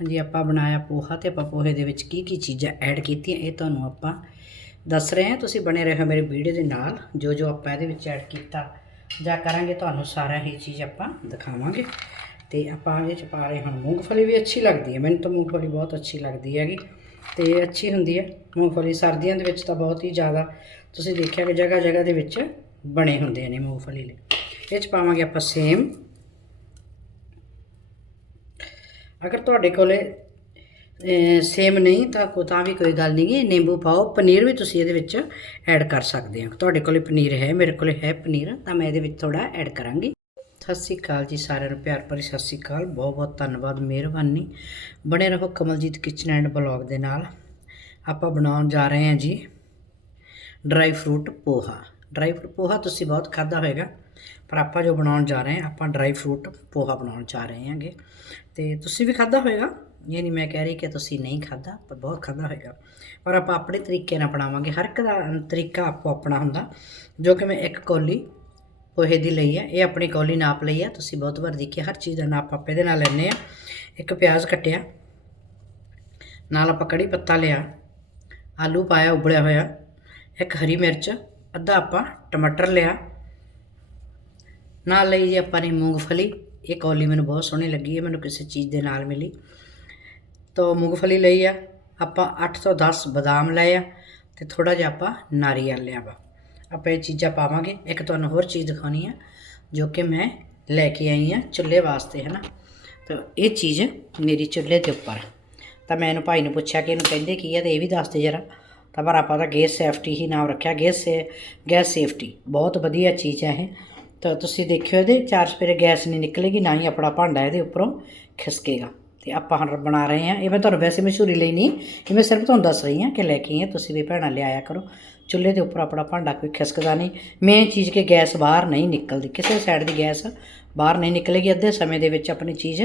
ਹਾਂਜੀ, ਆਪਾਂ ਬਣਾਇਆ ਪੋਹਾ ਤੇ ਆਪਾਂ ਪੋਹੇ ਦੇ ਵਿੱਚ ਕੀ ਕੀ ਚੀਜ਼ਾਂ ਐਡ ਕੀਤੀਆਂ, ਇਹ ਤੁਹਾਨੂੰ ਆਪਾਂ ਦੱਸ ਰਹੇ ਹਾਂ। ਤੁਸੀਂ ਬਣੇ ਰਹੋ ਮੇਰੇ ਵੀਡੀਓ ਦੇ ਨਾਲ। ਜੋ ਜੋ ਆਪਾਂ ਇਹਦੇ ਵਿੱਚ ਐਡ ਕੀਤਾ, ਜਾਂ ਕਰਾਂਗੇ, ਤੁਹਾਨੂੰ ਸਾਰਾ ਹੀ ਚੀਜ਼ ਆਪਾਂ ਦਿਖਾਵਾਂਗੇ। ਤੇ ਆਪਾਂ ਇਹ ਚ ਪਾ ਰਹੇ ਹਾਂ, ਮੂੰਗਫਲੀ ਵੀ ਅੱਛੀ ਲੱਗਦੀ ਹੈ। ਮੈਨੂੰ ਤਾਂ ਮੂੰਗਫਲੀ ਬਹੁਤ ਅੱਛੀ ਲੱਗਦੀ ਹੈਗੀ। ਤੇ ਅੱਛੀ ਹੁੰਦੀ ਹੈ। ਮੂੰਗਫਲੀ ਸਰਦੀਆਂ ਦੇ ਵਿੱਚ ਤਾਂ ਬਹੁਤ ਹੀ ਜ਼ਿਆਦਾ, ਤੁਸੀਂ ਦੇਖਿਆ ਕਿ ਜਗ੍ਹਾ ਜਗ੍ਹਾ ਦੇ ਵਿੱਚ ਬਣੇ ਹੁੰਦੇ ਨੇ ਮੂੰਗਫਲੀ। ਲਈ ਇਹ ਚ ਪਾਵਾਂਗੇ ਆਪਾਂ ਸੇਮ। ਅਗਰ ਤੁਹਾਡੇ ਕੋਲੇ ਸੇਮ ਨਹੀਂ ਤਾਂ ਕੋ ਤਾਂ ਵੀ ਕੋਈ ਗੱਲ ਨਹੀਂ ਨਿੰਬੂ ਪਾਓ, ਪਨੀਰ ਵੀ ਤੁਸੀਂ ਇਹਦੇ ਵਿੱਚ ਐਡ ਕਰ ਸਕਦੇ ਹੋ। ਤੁਹਾਡੇ ਕੋਲੇ ਪਨੀਰ ਹੈ, ਮੇਰੇ ਕੋਲੇ ਹੈ ਪਨੀਰ, ਤਾਂ ਮੈਂ ਇਹਦੇ ਵਿੱਚ ਥੋੜਾ ਐਡ ਕਰਾਂਗੀ। ਸਤਿ ਸ਼੍ਰੀ ਅਕਾਲ ਜੀ ਸਾਰਿਆਂ ਨੂੰ, ਪਿਆਰ ਭਰੀ ਸਤਿ ਸ਼੍ਰੀ ਅਕਾਲ। ਬਹੁਤ ਬਹੁਤ ਧੰਨਵਾਦ, ਮਿਹਰਬਾਨੀ। ਬਣੇ ਰਹੋ ਕਮਲਜੀਤ ਕਿਚਨ ਐਂਡ ਬਲੌਗ ਦੇ ਨਾਲ। ਆਪਾਂ ਬਣਾਉਣ ਜਾ ਰਹੇ ਹਾਂ ਜੀ dry fruit poha. Dry fruit poha ਤੁਸੀਂ ਬਹੁਤ ਖਾਦਾ ਹੋਵੇਗਾ ਪਰ ਆਪਾਂ ਜੋ ਬਣਾਉਣ ਜਾ ਰਹੇ ਹਾਂ, ਆਪਾਂ ਡਰਾਈ ਫਰੂਟ ਪੋਹਾ ਬਣਾਉਣ ਜਾ ਰਹੇ ਹਾਂਗੇ। ਤੇ ਤੁਸੀਂ ਵੀ ਖਾਦਾ ਹੋਵੇਗਾ ਇਹ ਨਹੀਂ ਮੈਂ ਕਹਿ ਰਹੀ ਕਿ ਤੁਸੀਂ ਨਹੀਂ ਖਾਦਾ ਪਰ ਬਹੁਤ ਖਾਦਾ ਹੋਏਗਾ। ਪਰ ਆਪਾਂ ਆਪਣੇ ਤਰੀਕੇ ਨਾਲ ਬਣਾਵਾਂਗੇ। ਹਰ ਇੱਕ ਦਾ ਤਰੀਕਾ ਆਪੋ ਆਪਣਾ ਹੁੰਦਾ। ਜੋ ਕਿ ਮੈਂ ਇੱਕ ਕੌਲੀ ਪੋਹੇ ਦੀ ਲਈ ਹੈ। ਇਹ ਆਪਣੀ ਕੌਲੀ ਨਾਪ ਲਈ ਹੈ। ਤੁਸੀਂ ਬਹੁਤ ਵਾਰ ਦੇਖਿਆ, ਹਰ ਚੀਜ਼ ਦਾ ਨਾਪ ਆਪਾਂ ਇਹਦੇ ਨਾਲ ਲੈਂਦੇ ਆ ਇੱਕ ਪਿਆਜ਼ ਕੱਟਿਆ। ਨਾਲ ਆਪਾਂ ਕੜੀ ਪੱਤਾ ਲਿਆ। ਆਲੂ ਪਾਇਆ, ਉਬਲਿਆ ਹੋਇਆ। ਇੱਕ ਹਰੀ ਮਿਰਚ, ਅੱਧਾ ਆਪਾਂ ਟਮਾਟਰ ਲਿਆ। ਨਾਲ ਲਈ ਜੀ ਆਪਾਂ ਨੇ ਮੂੰਗਫਲੀ, ਇਹ ਕੌਲੀ ਮੈਨੂੰ ਬਹੁਤ ਸੋਹਣੀ ਲੱਗੀ ਹੈ, ਮੈਨੂੰ ਕਿਸੇ ਚੀਜ਼ ਦੇ ਨਾਲ ਮਿਲੀ। ਤਾਂ ਮੂੰਗਫਲੀ ਲਈ ਆ, ਆਪਾਂ 8 ਤੋਂ 10 ਬਦਾਮ ਲਏ ਆ ਤੇ ਥੋੜਾ ਜਿਹਾ ਆਪਾਂ ਨਾਰੀਅਲ ਲਿਆ ਵਾ। ਆਪਾਂ ਇਹ ਚੀਜ਼ਾਂ ਪਾਵਾਂਗੇ। ਇੱਕ ਤੁਹਾਨੂੰ ਹੋਰ ਚੀਜ਼ ਦਿਖਾਉਣੀ ਆ, ਜੋ ਕਿ ਮੈਂ ਲੈ ਕੇ ਆਈ ਆ ਚੁੱਲ੍ਹੇ ਵਾਸਤੇ, ਹੈ ਨਾ? ਤਾਂ ਇਹ ਚੀਜ਼ ਮੇਰੀ ਚੁੱਲ੍ਹੇ ਦੇ ਉੱਪਰ ਤਾਂ ਮੈਂ ਇਹਨੂੰ ਭਾਈ ਨੂੰ ਪੁੱਛਿਆ ਕਿ ਇਹਨੂੰ ਕਹਿੰਦੇ ਕੀ ਆ, ਤੇ ਇਹ ਵੀ ਦੱਸ ਦੇ ਜਰਾ। ਤਾਂ ਪਰ ਆਪਾਂ ਤਾਂ ਗੈਸ ਸੇਫਟੀ ਹੀ ਨਾਮ ਰੱਖਿਆ, ਗੈਸ ਸੇ, ਗੈਸ ਸੇਫਟੀ। ਬਹੁਤ ਵਧੀਆ ਚੀਜ਼ ਹੈ ਇਹ। ਤਾਂ ਤੁਸੀਂ ਦੇਖਿਓ ਇਹਦੇ, ਚਾਰ ਸਪੇਰੇ ਗੈਸ ਨਹੀਂ ਨਿਕਲੇਗੀ, ਨਾ ਹੀ ਆਪਣਾ ਭਾਂਡਾ ਇਹਦੇ ਉੱਪਰੋਂ ਖਿਸਕੇਗਾ। ਤੇ ਆਪਾਂ ਹੁਣ ਬਣਾ ਰਹੇ ਹਾਂ। ਇਹ ਮੈਂ ਤੁਹਾਨੂੰ ਵੈਸੇ ਮਸ਼ਹੂਰੀ ਲਈ ਨਹੀਂ, ਇਹ ਮੈਂ ਸਿਰਫ ਤੁਹਾਨੂੰ ਦੱਸ ਰਹੀ ਹਾਂ ਕਿ ਲੈ ਕੇ ਆਏ ਤੁਸੀਂ ਵੀ ਭੈਣਾਂ ਲਿਆਇਆ ਕਰੋ। ਚੁੱਲ੍ਹੇ ਦੇ ਉੱਪਰ ਆਪਣਾ ਭਾਂਡਾ ਕੋਈ ਖਿਸਕਦਾ ਨਹੀਂ। ਮੇਨ ਚੀਜ਼ ਕਿ ਗੈਸ ਬਾਹਰ ਨਹੀਂ ਨਿਕਲਦੀ, ਕਿਸੇ ਸਾਈਡ ਦੀ ਗੈਸ ਬਾਹਰ ਨਹੀਂ ਨਿਕਲੇਗੀ, ਅੱਧੇ ਸਮੇਂ ਦੇ ਵਿੱਚ ਆਪਣੀ ਚੀਜ਼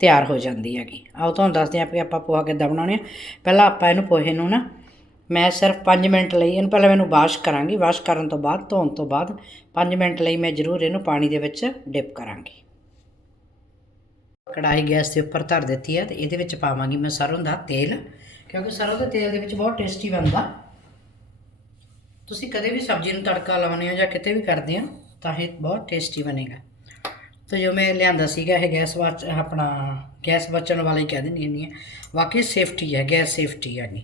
ਤਿਆਰ ਹੋ ਜਾਂਦੀ ਹੈਗੀ। ਆਓ, ਤੁਹਾਨੂੰ ਦੱਸਦੇ ਹਾਂ ਕਿ ਆਪਾਂ ਪੋਹਾ ਕਿੱਦਾਂ ਬਣਾਉਣੇ ਆ। ਪਹਿਲਾਂ ਆਪਾਂ ਇਹਨੂੰ ਪੋਹੇ ਨੂੰ ਨਾ ਮੈਂ ਸਿਰਫ 5 ਮਿੰਟ ਲਈ, ਇਹਨੂੰ ਪਹਿਲਾਂ ਮੈਨੂੰ ਵਾਸ਼ ਕਰਾਂਗੀ, ਵਾਸ਼ ਕਰਨ ਤੋਂ ਬਾਅਦ, ਧੋਣ ਤੋਂ ਬਾਅਦ 5 ਮਿੰਟ ਲਈ ਮੈਂ ਜ਼ਰੂਰ ਇਹਨੂੰ ਪਾਣੀ ਦੇ ਵਿੱਚ ਡਿਪ ਕਰਾਂਗੀ। ਕੜਾਈ ਗੈਸ ਦੇ ਉੱਪਰ ਧਰ ਦਿੱਤੀ ਹੈ ਤੇ ਇਹਦੇ ਵਿੱਚ ਪਾਵਾਂਗੀ ਮੈਂ ਸਰੋਂ ਦਾ ਤੇਲ, ਕਿਉਂਕਿ ਸਰੋਂ ਦੇ ਤੇਲ ਦੇ ਵਿੱਚ ਬਹੁਤ ਟੇਸਟੀ ਬਣਦਾ। ਤੁਸੀਂ ਕਦੇ ਵੀ ਸਬਜ਼ੀ ਨੂੰ ਤੜਕਾ ਲਾਉਂਦੇ ਹੋ ਜਾਂ ਕਿਤੇ ਵੀ ਕਰਦੇ ਹੋ, ਤਾਂ ਇਹ ਬਹੁਤ ਟੇਸਟੀ ਬਣੇਗਾ। ਤੇ ਜੋ ਮੈਂ ਲਿਆਂਦਾ ਸੀਗਾ ਇਹ ਗੈਸ ਬਚ ਆਪਣਾ ਗੈਸ ਬਚਣ ਵਾਲਾ ਹੀ ਕਹਿ ਦਿੰਦੀ ਹੁੰਦੀ ਹੈ। ਵਾਕਈ ਸੇਫਟੀ ਹੈ, ਗੈਸ ਸੇਫਟੀ ਹੈਗੀ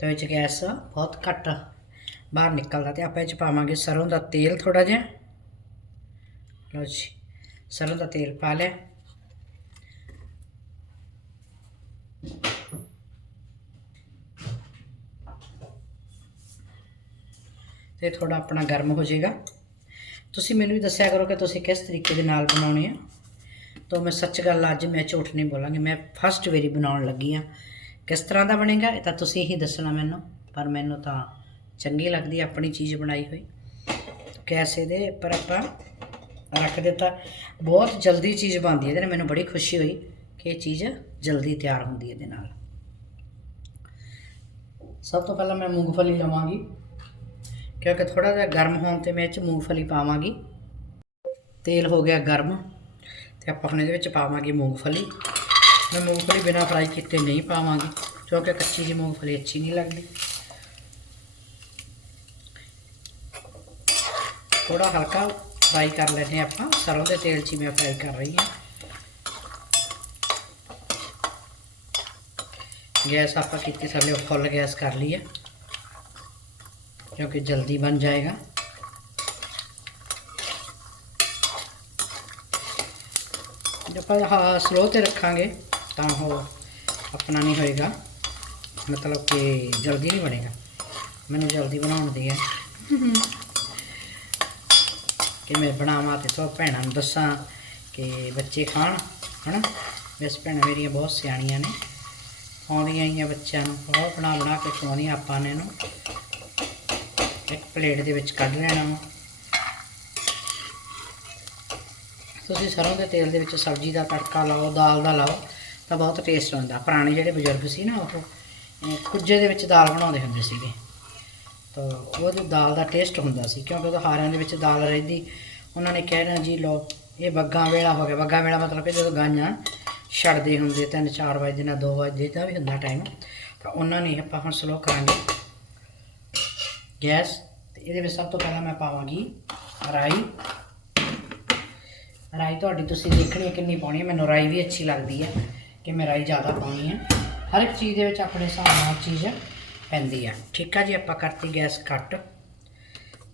ਤੇ ਵਿੱਚ ਗੈਸ ਬਹੁਤ ਘੱਟ ਬਾਹਰ ਨਿਕਲਦਾ ਤੇ ਆਪਾਂ ਇਹ ਚ ਪਾਵਾਂਗੇ ਸਰੋਂ ਦਾ ਤੇਲ ਥੋੜਾ ਜਿਹਾ। ਲਓ ਜੀ, ਸਰੋਂ ਦਾ ਤੇਲ ਪਾ ਲਿਆ। ਤੇ ਥੋੜਾ ਆਪਣਾ ਗਰਮ ਹੋ ਜਾਏਗਾ। ਤੁਸੀਂ ਮੈਨੂੰ ਵੀ ਦੱਸਿਆ ਕਰੋ ਕਿ ਤੁਸੀਂ ਕਿਸ ਤਰੀਕੇ ਦੇ ਨਾਲ ਬਣਾਉਣੇ ਆ। ਤਾਂ ਮੈਂ ਸੱਚ ਗੱਲ ਅੱਜ ਮੈਂ ਝੂਠ ਨਹੀਂ ਬੋਲਾਂਗੀ, ਮੈਂ ਫਸਟ ਵੇਰੀ ਬਣਾਉਣ ਲੱਗੀ ਆ ਕਿਸ ਤਰ੍ਹਾਂ ਦਾ ਬਣੇਗਾ, ਇਹ ਤਾਂ ਤੁਸੀਂ ਹੀ ਦੱਸਣਾ ਮੈਨੂੰ, ਪਰ ਮੈਨੂੰ ਤਾਂ ਚੰਗੀ ਲੱਗਦੀ ਆਪਣੀ ਚੀਜ਼ ਬਣਾਈ ਹੋਈ। ਕੈਸੇ ਦੇ, ਪਰ ਆਪਾਂ ਰੱਖ ਦਿੱਤਾ। ਬਹੁਤ ਜਲਦੀ ਚੀਜ਼ ਬਣਦੀ ਹੈ, ਇਹਦੇ ਨਾਲ ਮੈਨੂੰ ਬੜੀ ਖੁਸ਼ੀ ਹੋਈ ਕਿ ਇਹ ਚੀਜ਼ ਜਲਦੀ ਤਿਆਰ ਹੁੰਦੀ ਹੈ ਇਹਦੇ ਨਾਲ। ਸਭ ਤੋਂ ਪਹਿਲਾਂ ਮੈਂ ਮੂੰਗਫਲੀ ਲਵਾਂਗੀ, ਕਿਉਂਕਿ ਥੋੜਾ ਜਿਹਾ ਗਰਮ ਹੋਣ ਤੇ ਮੈਂ ਇਹ ਚ ਮੂੰਗਫਲੀ ਪਾਵਾਂਗੀ। ਤੇਲ ਹੋ ਗਿਆ ਗਰਮ, ਤੇ ਆਪਾਂ ਹੁਣ ਇਹਦੇ ਵਿੱਚ ਪਾਵਾਂਗੇ ਮੂੰਗਫਲੀ। ਮੈਂ ਮੂੰਗਫਲੀ ਬਿਨਾਂ ਫਰਾਈ ਕੀਤੇ ਨਹੀਂ ਪਾਵਾਂਗੀ, ਕਿਉਂਕਿ ਕੱਚੀ ਜੀ ਮੂੰਗਫਲੀ ਅੱਛੀ ਨਹੀਂ ਲੱਗਦੀ। ਥੋੜਾ ਹਲਕਾ ਫਰਾਈ ਕਰ ਲੈਂਦੇ ਹਾਂ ਆਪਾਂ, ਸਰੋਂ ਦੇ ਤੇਲ 'ਚ ਹੀ ਮੈਂ ਫਰਾਈ ਕਰ ਰਹੀ ਹਾਂ। ਗੈਸ ਆਪਾਂ ਕੀਤੀ ਥੱਲੇ ਫੁੱਲ ਗੈਸ ਕਰ ਲਈ ਹੈ, ਕਿਉਂਕਿ ਜਲਦੀ ਬਣ ਜਾਏਗਾ। ਜੇ ਆਪਾਂ ਹਾਂ ਸਲੋ ਤੇ ਰੱਖਾਂਗੇ ਤਾਂ ਉਹ ਆਪਣਾ ਨਹੀਂ ਹੋਏਗਾ। ਮਤਲਬ ਕਿ ਜਲਦੀ ਨਹੀਂ ਬਣੇਗਾ। ਮੈਨੂੰ ਜਲਦੀ ਬਣਾਉਣ ਦੀ ਹੈ। ਕਿ ਮੈਂ ਬਣਾਵਾਂ ਤੇ ਸਭ ਭੈਣਾਂ ਨੂੰ ਦੱਸਾਂ ਕਿ ਬੱਚੇ ਖਾਣ ਹਨਾ? ਵੈਸੇ ਭੈਣਾਂ ਮੇਰੀਆਂ ਬਹੁਤ ਸਿਆਣੀਆਂ ਨੇ। ਆਉਂਦੀਆਂ ਹੀ ਆ ਬੱਚਿਆਂ ਨੂੰ। ਬਹੁਤ ਬਣਾ ਬਣਾ ਕੇ ਖਵਾਉਂਦੀਆਂ ਆਪਾਂ ਨੇ ਇਹਨੂੰ। ਇੱਕ ਪਲੇਟ ਦੇ ਵਿੱਚ ਕੱਢ ਲੈਣਾ ਵਾ। ਤੁਸੀਂ ਸਰੋਂ ਦੇ ਤੇਲ ਦੇ ਵਿੱਚ ਸਬਜ਼ੀ ਦਾ ਤੜਕਾ ਲਾਓ ਦਾਲ ਦਾ ਲਾਓ। ਤਾਂ ਬਹੁਤ ਟੇਸਟ ਆਉਂਦਾ ਪੁਰਾਣੇ ਜਿਹੜੇ ਬਜ਼ੁਰਗ ਸੀ ਨਾ ਉਹ ਖੁੱਜੇ ਦੇ ਵਿੱਚ ਦਾਲ ਬਣਾਉਂਦੇ ਹੁੰਦੇ ਸੀਗੇ। ਤਾਂ ਉਹਦੀ ਦਾਲ ਦਾ ਟੇਸਟ ਹੁੰਦਾ ਸੀ, ਕਿਉਂਕਿ ਉਹ ਹਾਰਿਆਂ ਦੇ ਵਿੱਚ ਦਾਲ ਰਹਿੰਦੀ। ਉਹਨਾਂ ਨੇ ਕਹਿਣਾ ਜੀ ਲੋ ਇਹ ਬੱਗਾ ਵੇਲਾ ਹੋ ਗਿਆ। ਬੱਗਾ ਵੇਲਾ ਮਤਲਬ ਕਿ ਜਦੋਂ ਗਾਈਆਂ ਛੱਡਦੇ ਹੁੰਦੇ 3-4 ਵਜੇ ਨਾਲ 2 ਵਜੇ ਦਾ ਵੀ ਹੁੰਦਾ ਟਾਈਮ ਤਾਂ ਉਹਨਾਂ ਨੇ ਆਪਾਂ ਹੁਣ ਸਲੋ ਕਰਾਂਗੇ। ਗੈਸ, ਤੇ ਇਹਦੇ ਵਿੱਚ ਸਭ ਤੋਂ ਪਹਿਲਾਂ ਮੈਂ ਪਾਵਾਂਗੀ ਰਾਈ। ਰਾਈ ਤੁਹਾਡੀ ਤੁਸੀਂ ਦੇਖਣੀ ਹੈ ਕਿੰਨੀ ਪਾਉਣੀ ਹੈ। ਮੈਨੂੰ ਰਾਈ ਵੀ ਅੱਛੀ ਲੱਗਦੀ ਹੈ। ਕਿ ਮੈਂ ਰਾਈ ਜ਼ਿਆਦਾ ਪਾਉਣੀ ਹੈ। ਹਰ ਇੱਕ ਚੀਜ਼ ਦੇ ਵਿੱਚ ਆਪਣੇ ਹਿਸਾਬ ਨਾਲ ਚੀਜ਼ ਪੈਂਦੀ ਆ ਠੀਕ ਆ ਜੀ, ਆਪਾਂ ਕਰਤੀ ਗੈਸ ਕੱਟ।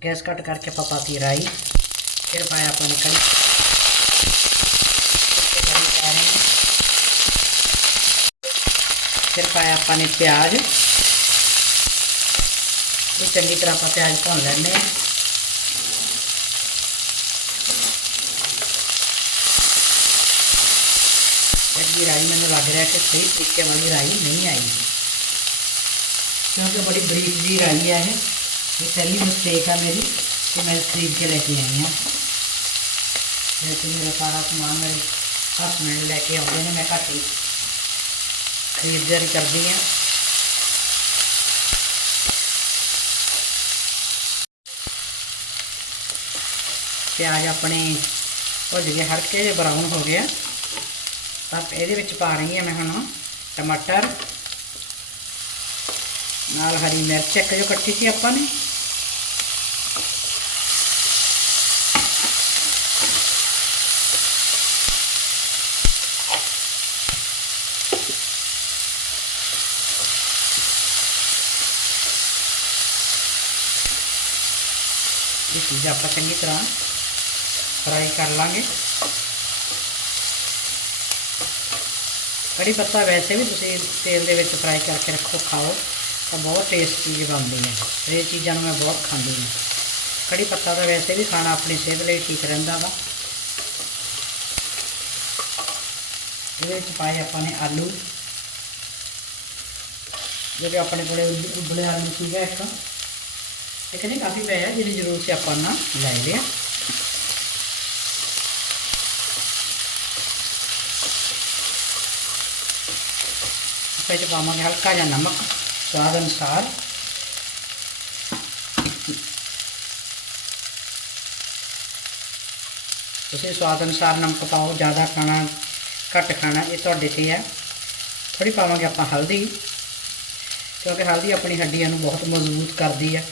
ਗੈਸ ਕੱਟ ਕਰਕੇ ਆਪਾਂ ਪਾਤੀ ਰਾਈ। ਫਿਰ ਪਾਇਆ ਆਪਾਂ ਨੇ ਕੜੀ ਫਿਰ ਪਾਇਆ ਆਪਾਂ ਨੇ ਪਿਆਜ਼। ਇਹ ਚੰਗੀ ਤਰ੍ਹਾਂ ਆਪਾਂ ਪਿਆਜ਼ ਭੁੰਨ ਲੈਂਦੇ ਹਾਂ। ਇਹਦੀ ਰਾਈ ਮੈਨੂੰ ਲੱਗ ਰਿਹਾ ਕਿ ਸਹੀ ਤਰੀਕੇ ਵਾਲੀ ਰਾਈ ਨਹੀਂ ਆਈ ਕਿਉਂਕਿ ਬੜੀ ਬਰੀਕ ਜੀ ਰਾਈ ਹੈ ਇਹ ਇਹ ਪਹਿਲੀ ਮਿਸਟੇਕ ਆ ਮੇਰੀ ਕਿ ਮੈਂ ਖਰੀਦ ਕੇ ਲੈ ਕੇ ਆਈ ਹਾਂ ਲੇਕਿਨ ਮੇਰਾ ਸਾਰਾ ਸਮਾਨ ਮੇਰੇ ਹਸਬੈਂਡ ਲੈ ਕੇ ਆਉਂਦੇ ਨੇ ਮੈਂ ਘੱਟ ਹੀ ਖਰੀਦਦਾਰੀ ਕਰਦੀ ਹਾਂ ਪਿਆਜ਼ ਆਪਣੇ ਭੁੱਜ ਗਏ ਹਲਕੇ ਜਿਹੇ ਬਰਾਊਨ ਹੋ ਗਏ ਆ ਤਾਂ ਇਹਦੇ ਵਿੱਚ ਪਾ ਰਹੀ ਹਾਂ ਮੈਂ ਹੁਣ ਟਮਾਟਰ। ਨਾਲ ਹਰੀ ਮਿਰਚ, ਇੱਕ ਜੋ ਕੱਟੀ ਸੀ ਆਪਾਂ ਨੇ। ਇਹ ਚੀਜ਼ਾਂ ਆਪਾਂ ਚੰਗੀ ਤਰ੍ਹਾਂ ਫਰਾਈ ਕਰ ਲਾਂਗੇ। ਕੜੀ ਪੱਤਾ ਵੈਸੇ ਵੀ ਤੁਸੀਂ ਤੇਲ ਦੇ ਵਿੱਚ ਫਰਾਈ ਕਰਕੇ ਰੱਖੋ, ਖਾਓ। ਤਾਂ ਬਹੁਤ ਟੇਸਟੀ ਚੀਜ਼ ਬਣਦੀ ਹੈ। ਇਹ ਚੀਜ਼ਾਂ ਨੂੰ ਮੈਂ ਬਹੁਤ ਖਾਂਦੀ ਹਾਂ। ਕੜੀ ਪੱਤਾ ਤਾਂ ਵੈਸੇ ਵੀ ਖਾਣਾ ਆਪਣੀ ਸਿਹਤ ਲਈ ਠੀਕ ਰਹਿੰਦਾ ਵਾ। ਇਹਦੇ ਵਿੱਚ ਪਾਏ ਆਪਾਂ ਨੇ ਆਲੂ। ਜਿਹੜੇ ਆਪਣੇ ਕੋਲੇ ਉਬ- ਉਬਲੇ ਆਲੂ ਸੀਗਾ ਇੱਕ। ਇਹ ਕਹਿੰਦੇ ਕਾਫੀ ਪਏ ਜਿਹੜੀ ਜ਼ਰੂਰ ਜ਼ਰੂਰਤ ਸੀ ਆਪਾਂ ਨਾ ਲੈ ਲਿਆ। ਵਿੱਚ ਪਾਵਾਂਗੇ ਹਲਕਾ ਜਿਹਾ ਨਮਕ, ਸਵਾਦ ਅਨੁਸਾਰ। ਤੁਸੀਂ ਸਵਾਦ ਅਨੁਸਾਰ ਨਮਕ ਪਾਓ, ਜ਼ਿਆਦਾ ਖਾਣਾ, ਘੱਟ ਖਾਣਾ, ਇਹ ਤੁਹਾਡੇ ਤੇ ਹੈ। ਥੋੜੀ ਪਾਵਾਂਗੇ ਆਪਾਂ ਹਲਦੀ, ਕਿਉਂਕਿ ਹਲਦੀ ਆਪਣੀ ਹੱਡੀਆਂ ਨੂੰ ਬਹੁਤ ਮਜ਼ਬੂਤ ਕਰਦੀ ਹੈ।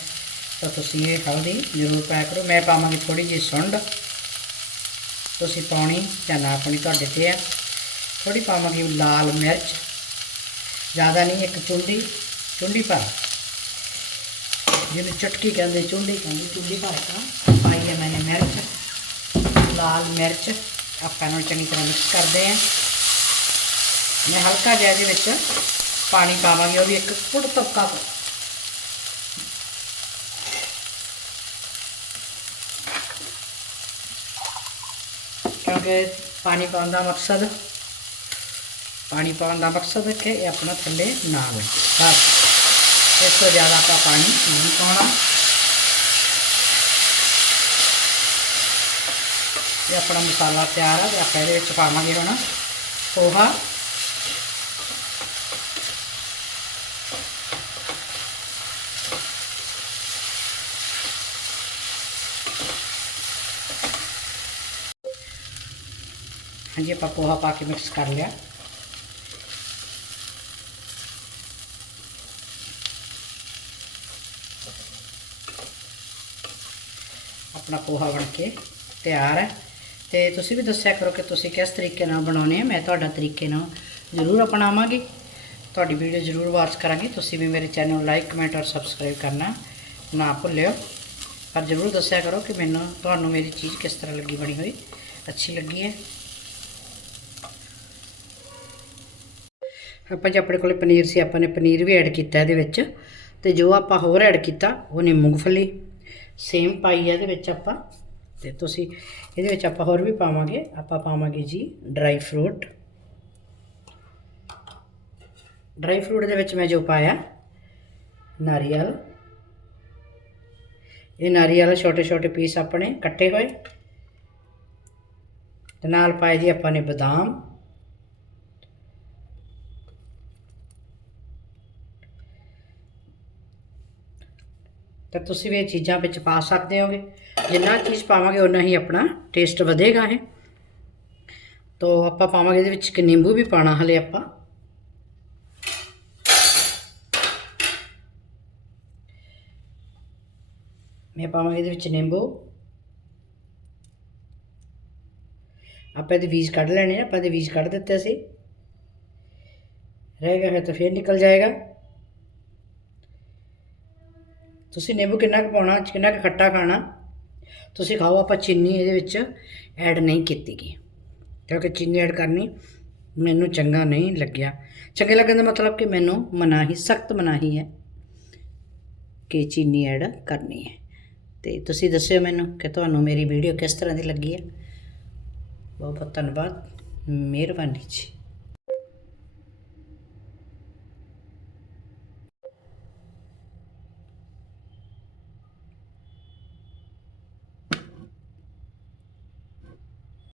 ਤਾਂ ਤੁਸੀਂ ਇਹ ਹਲਦੀ ਜ਼ਰੂਰ ਪਾਇਆ ਕਰੋ। ਮੈਂ ਪਾਵਾਂਗੀ ਥੋੜੀ ਜਿਹੀ ਸੁੰਡ। ਤੁਸੀਂ ਪਾਉਣੀ ਜਾਂ ਨਾ ਪਾਉਣੀ, ਤੁਹਾਡੇ ਤੇ ਹੈ। ਥੋੜੀ ਪਾਵਾਂਗੀ ਲਾਲ ਮਿਰਚ। ਜ਼ਿਆਦਾ ਨਹੀਂ, ਇੱਕ ਚੁੰਡੀ ਚੁੰਡੀ ਭਰ। ਜਿਹਨੂੰ ਚਟਕੀ ਕਹਿੰਦੇ, ਚੁੰਡੀ ਕਹਿੰਦੇ, ਚੁੰਡੀ ਭਰ ਕੇ ਪਾਈ ਹੈ ਮੈंने ਮਿਰਚ, ਲਾਲ ਮਿਰਚ। ਆਪਾਂ ਨੂੰ ਚੰਗੀ ਤਰ੍ਹਾਂ ਮਿਕਸ ਕਰਦੇ ਹਾਂ। ਮੈਂ ਹਲਕਾ ਜਿਹਾ ਇਹਦੇ ਵਿੱਚ ਪਾਣੀ ਪਾਵਾਂਗੀ, ਉਹ ਵੀ ਇੱਕ ਫੁੱਟ ਤੱਕਾ ਕਿਉਂਕਿ ਪਾਣੀ ਪਾਉਣ ਦਾ ਮਕਸਦ ਪਾਣੀ ਪਾਉਣ ਦਾ ਮਕਸਦ ਹੈ ਕਿ ਇਹ ਆਪਣਾ ਥੱਲੇ ਨਾ ਆਵੇ। ਬਸ। ਇਸ ਤੋਂ ਜ਼ਿਆਦਾ ਆਪਾਂ ਪਾਣੀ ਨਹੀਂ ਪਾਉਣਾ। ਇਹ ਆਪਣਾ ਮਸਾਲਾ ਤਿਆਰ ਹੈ ਤੇ ਆਪਾਂ ਇਹਦੇ ਵਿੱਚ ਪਾਵਾਂਗੇ ਹੁਣ ਪੋਹਾ। ਹਾਂਜੀ, ਆਪਾਂ ਪੋਹਾ ਪਾ ਕੇ ਮਿਕਸ ਕਰ ਲਿਆ। ਆਪਣਾ ਪੋਹਾ ਬਣ ਕੇ ਤਿਆਰ ਹੈ। ਤੇ ਤੁਸੀਂ ਵੀ ਦੱਸਿਆ ਕਰੋ ਕਿ ਤੁਸੀਂ ਕਿਸ ਤਰੀਕੇ ਨਾਲ ਬਣਾਉਣੇ ਆ। ਮੈਂ ਤੁਹਾਡਾ ਤਰੀਕੇ ਨਾਲ ਜ਼ਰੂਰ ਅਪਣਾਵਾਂਗੀ। ਤੁਹਾਡੀ ਵੀਡੀਓ ਜ਼ਰੂਰ ਵਾਚ ਕਰਾਂਗੀ। ਤੁਸੀਂ ਵੀ ਮੇਰੇ ਚੈਨਲ ਨੂੰ ਲਾਈਕ, ਕਮੈਂਟ ਔਰ ਸਬਸਕ੍ਰਾਈਬ ਕਰਨਾ ਨਾ ਭੁੱਲਿਓ। ਪਰ ਜ਼ਰੂਰ ਦੱਸਿਆ ਕਰੋ ਕਿ ਮੈਨੂੰ ਤੁਹਾਨੂੰ ਮੇਰੀ ਚੀਜ਼ ਕਿਸ ਤਰ੍ਹਾਂ ਲੱਗੀ ਬਣੀ ਹੋਈ। ਅੱਛੀ ਲੱਗੀ ਹੈ। ਆਪਾਂ ਜੇ ਆਪਣੇ ਕੋਲੇ ਪਨੀਰ ਸੀ। ਆਪਾਂ ਨੇ ਪਨੀਰ ਵੀ ਐਡ ਕੀਤਾ ਇਹਦੇ ਵਿੱਚ। ਤੇ ਜੋ ਆਪਾਂ ਹੋਰ ਐਡ ਕੀਤਾ, ਉਹ ਨੇ ਮੂੰਗਫਲੀ ਸੇਮ ਪਾਈ ਆ, ਇਹਦੇ ਵਿੱਚ ਆਪਾਂ, ਤੇ ਤੁਸੀਂ ਇਹਦੇ ਵਿੱਚ ਆਪਾਂ ਹੋਰ ਵੀ ਪਾਵਾਂਗੇ। ਆਪਾਂ ਪਾਵਾਂਗੇ ਜੀ ਡਰਾਈ ਫਰੂਟ ਡਰਾਈ ਫਰੂਟ ਦੇ ਵਿੱਚ ਮੈਂ ਜੋ ਪਾਇਆ, ਨਾਰੀਅਲ। ਇਹ ਨਾਰੀਅਲ ਛੋਟੇ ਛੋਟੇ ਪੀਸ ਆਪਣੇ ਕੱਟੇ ਹੋਏ। ਤੇ ਨਾਲ ਪਾਏ ਜੀ ਆਪਾਂ ਨੇ ਬਦਾਮ। ਤਾਂ ਤੁਸੀਂ ਵੀ ਇਹ ਚੀਜ਼ਾਂ ਵਿੱਚ ਪਾ ਸਕਦੇ ਹੋਗੇ। ਜਿੰਨਾ ਚੀਜ਼ ਪਾਵਾਂਗੇ ਉਨਾ ਹੀ ਆਪਣਾ ਟੇਸਟ ਵਧੇਗਾ ਇਹ। ਤੋ ਆਪਾਂ ਪਾਵਾਂਗੇ ਇਹਦੇ ਵਿੱਚ ਇੱਕ ਨਿੰਬੂ ਵੀ ਪਾਣਾ ਹਲੇ ਆਪਾਂ। ਮੈਂ ਪਾਵਾਂਗੇ ਇਹਦੇ ਵਿੱਚ ਨਿੰਬੂ। ਆਪਾਂ ਇਹਦੇ ਬੀਜ ਕੱਢ ਲੈਣੇ ਆ, ਆਪਾਂ ਇਹਦੇ ਬੀਜ ਕੱਢ ਦਿੱਤੇ ਸੀ। ਰਹਿ ਗਿਆ ਹੈ ਤਾਂ ਫੇਰ ਨਿਕਲ ਜਾਏਗਾ। ਤੁਸੀਂ ਨਿੰਬੂ ਕਿੰਨਾ ਕੁ ਪਾਉਣਾ, ਕਿੰਨਾ ਕੁ ਖੱਟਾ ਖਾਣਾ, ਤੁਸੀਂ ਖਾਓ ਆਪਾਂ ਚੀਨੀ ਇਹਦੇ ਵਿੱਚ ਐਡ ਨਹੀਂ ਕੀਤੀ ਗਈ। ਕਿਉਂਕਿ ਚੀਨੀ ਐਡ ਕਰਨੀ ਮੈਨੂੰ ਚੰਗਾ ਨਹੀਂ ਲੱਗਿਆ। ਚੰਗੇ ਲੱਗਣ ਦਾ ਮਤਲਬ ਕਿ ਮੈਨੂੰ ਮਨਾਹੀ ਸਖਤ ਮਨਾਹੀ ਹੈ ਕਿ ਚੀਨੀ ਐਡ ਕਰਨੀ ਹੈ। ਤੇ ਤੁਸੀਂ ਦੱਸਿਓ ਮੈਨੂੰ ਕਿ ਤੁਹਾਨੂੰ ਮੇਰੀ ਵੀਡੀਓ ਕਿਸ ਤਰ੍ਹਾਂ ਦੀ ਲੱਗੀ ਹੈ। ਬਹੁਤ ਬਹੁਤ ਧੰਨਵਾਦ। ਮਿਹਰਬਾਨੀ ਜੀ।